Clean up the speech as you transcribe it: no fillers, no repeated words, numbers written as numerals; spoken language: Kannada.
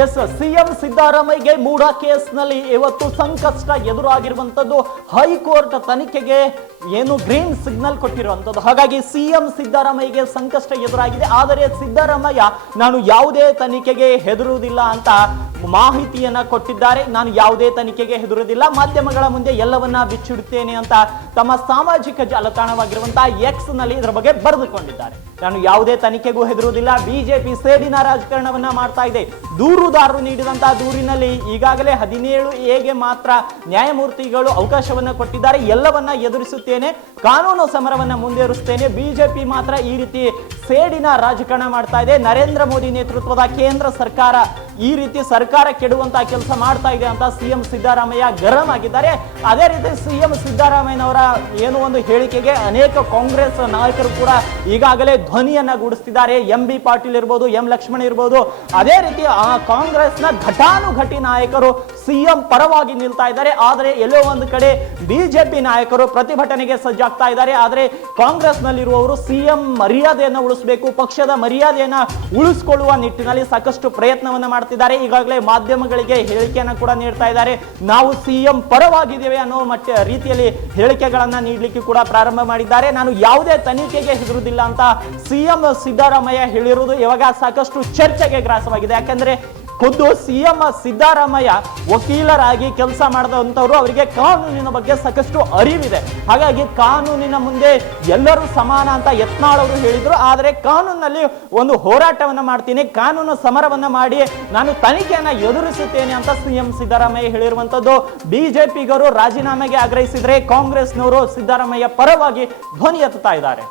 ಎಸ್, ಸಿಎಂ ಸಿದ್ದರಾಮಯ್ಯಗೆ ಮೂಡಾ ಕೇಸ್ನಲ್ಲಿ ಇವತ್ತು ಸಂಕಷ್ಟ ಎದುರಾಗಿರುವಂತದ್ದು. ಹೈಕೋರ್ಟ್ ತನಿಖೆಗೆ ಏನು ಗ್ರೀನ್ ಸಿಗ್ನಲ್ ಕೊಟ್ಟಿರುವಂತದ್ದು. ಹಾಗಾಗಿ ಸಿಎಂ ಸಿದ್ದರಾಮಯ್ಯಗೆ ಸಂಕಷ್ಟ ಎದುರಾಗಿದೆ. ಆದರೆ ಸಿದ್ದರಾಮಯ್ಯ ನಾನು ಯಾವುದೇ ತನಿಖೆಗೆ ಹೆದರುವುದಿಲ್ಲ ಅಂತ ಮಾಹಿತಿಯನ್ನ ಕೊಟ್ಟಿದ್ದಾರೆ. ನಾನು ಯಾವುದೇ ತನಿಖೆಗೆ ಹೆದರುವುದಿಲ್ಲ, ಮಾಧ್ಯಮಗಳ ಮುಂದೆ ಎಲ್ಲವನ್ನ ಬಿಚ್ಚಿಡುತ್ತೇನೆ ಅಂತ ತಮ್ಮ ಸಾಮಾಜಿಕ ಜಾಲತಾಣವಾಗಿರುವಂತಹ ಎಕ್ಸ್ ನಲ್ಲಿ ಇದರ ಬಗ್ಗೆ ಬರೆದುಕೊಂಡಿದ್ದಾರೆ. ನಾನು ಯಾವುದೇ ತನಿಖೆಗೂ ಹೆದರುವುದಿಲ್ಲ, ಬಿಜೆಪಿ ಸೇಡಿನ ರಾಜಕಾರಣವನ್ನ ಮಾಡ್ತಾ ಇದೆ. ದೂರುದಾರರು ನೀಡಿದಂತಹ ದೂರಿನಲ್ಲಿ ಈಗಾಗಲೇ 17A ಮಾತ್ರ ನ್ಯಾಯಮೂರ್ತಿಗಳು ಅವಕಾಶವನ್ನ ಕೊಟ್ಟಿದ್ದಾರೆ. ಎಲ್ಲವನ್ನ ಎದುರಿಸುತ್ತೇನೆ, ಕಾನೂನು ಸಮರವನ್ನ ಮುಂದುವರಿಸುತ್ತೇನೆ. ಬಿಜೆಪಿ ಮಾತ್ರ ಈ ರೀತಿ ಸೇಡಿನ ರಾಜಕಾರಣ ಮಾಡ್ತಾ ಇದೆ. ನರೇಂದ್ರ ಮೋದಿ ನೇತೃತ್ವದ ಕೇಂದ್ರ ಸರ್ಕಾರ ಈ ರೀತಿ ಸರ್ಕಾರ ಕೆಡುವಂತಹ ಕೆಲಸ ಮಾಡ್ತಾ ಇದೆ ಅಂತ ಸಿಎಂ ಸಿದ್ದರಾಮಯ್ಯ ಗರಂ ಆಗಿದ್ದಾರೆ. ಅದೇ ರೀತಿ ಸಿಎಂ ಸಿದ್ದರಾಮಯ್ಯನವರ ಏನು ಒಂದು ಹೇಳಿಕೆಗೆ ಅನೇಕ ಕಾಂಗ್ರೆಸ್ ನಾಯಕರು ಕೂಡ ಈಗಾಗಲೇ ಧ್ವನಿಯನ್ನ ಗೂಡಿಸ್ತಿದ್ದಾರೆ. ಎಂ ಬಿ ಪಾಟೀಲ್ ಇರ್ಬೋದು, ಎಂ ಲಕ್ಷ್ಮಣ್ ಇರ್ಬೋದು, ಅದೇ ರೀತಿ ಆ ಕಾಂಗ್ರೆಸ್ನ ಘಟಾನುಘಟಿ ನಾಯಕರು ಸಿಎಂ ಪರವಾಗಿ ನಿಲ್ತಾ ಇದ್ದಾರೆ. ಆದರೆ ಎಲ್ಲೋ ಒಂದು ಕಡೆ ಬಿಜೆಪಿ ನಾಯಕರು ಪ್ರತಿಭಟನೆಗೆ ಸಜ್ಜಾಗ್ತಾ ಇದ್ದಾರೆ. ಆದರೆ ಕಾಂಗ್ರೆಸ್ ನಲ್ಲಿರುವವರು ಸಿಎಂ ಮರ್ಯಾದೆಯನ್ನು ಉಳಿಸಬೇಕು, ಪಕ್ಷದ ಮರ್ಯಾದೆಯನ್ನ ಉಳಿಸಿಕೊಳ್ಳುವ ನಿಟ್ಟಿನಲ್ಲಿ ಸಾಕಷ್ಟು ಪ್ರಯತ್ನವನ್ನ ಮಾಡ್ತಿದ್ದಾರೆ. ಈಗಾಗಲೇ ಮಾಧ್ಯಮಗಳಿಗೆ ಹೇಳಿಕೆಯನ್ನ ಕೂಡ ನೀಡ್ತಾ ಇದ್ದಾರೆ. ನಾವು ಸಿಎಂ ಪರವಾಗಿದ್ದೇವೆ ಅನ್ನೋ ರೀತಿಯಲ್ಲಿ ಹೇಳಿಕೆಗಳನ್ನ ನೀಡಲಿಕ್ಕೆ ಕೂಡ ಪ್ರಾರಂಭ ಮಾಡಿದ್ದಾರೆ. ನಾನು ಯಾವುದೇ ತನಿಖೆಗೆ ಹೆದರುವುದಿಲ್ಲ ಅಂತ ಸಿಎಂ ಸಿದ್ದರಾಮಯ್ಯ ಹೇಳಿರುವುದು ಇವಾಗ ಸಾಕಷ್ಟು ಚರ್ಚೆಗೆ ಗ್ರಾಸವಾಗಿದೆ. ಯಾಕಂದ್ರೆ ಖುದ್ದು ಸಿಎಂ ಸಿದ್ದರಾಮಯ್ಯ ವಕೀಲರಾಗಿ ಕೆಲಸ ಮಾಡಿದಂಥವ್ರು, ಅವರಿಗೆ ಕಾನೂನಿನ ಬಗ್ಗೆ ಸಾಕಷ್ಟು ಅರಿವಿದೆ. ಹಾಗಾಗಿ ಕಾನೂನಿನ ಮುಂದೆ ಎಲ್ಲರೂ ಸಮಾನ ಅಂತ ಯತ್ನಾಳ್ ಅವರು ಹೇಳಿದ್ರು. ಆದರೆ ಕಾನೂನಿನಲ್ಲಿ ಒಂದು ಹೋರಾಟವನ್ನ ಮಾಡ್ತೀನಿ, ಕಾನೂನು ಸಮರವನ್ನ ಮಾಡಿ ನಾನು ತನಿಖೆಯನ್ನ ಎದುರಿಸುತ್ತೇನೆ ಅಂತ ಸಿಎಂ ಸಿದ್ದರಾಮಯ್ಯ ಹೇಳಿರುವಂತದ್ದು. ಬಿಜೆಪಿಗರು ರಾಜೀನಾಮೆಗೆ ಆಗ್ರಹಿಸಿದ್ರೆ ಕಾಂಗ್ರೆಸ್ನವರು ಸಿದ್ದರಾಮಯ್ಯ ಪರವಾಗಿ ಧ್ವನಿ ಎತ್ತುತ್ತಾ ಇದ್ದಾರೆ.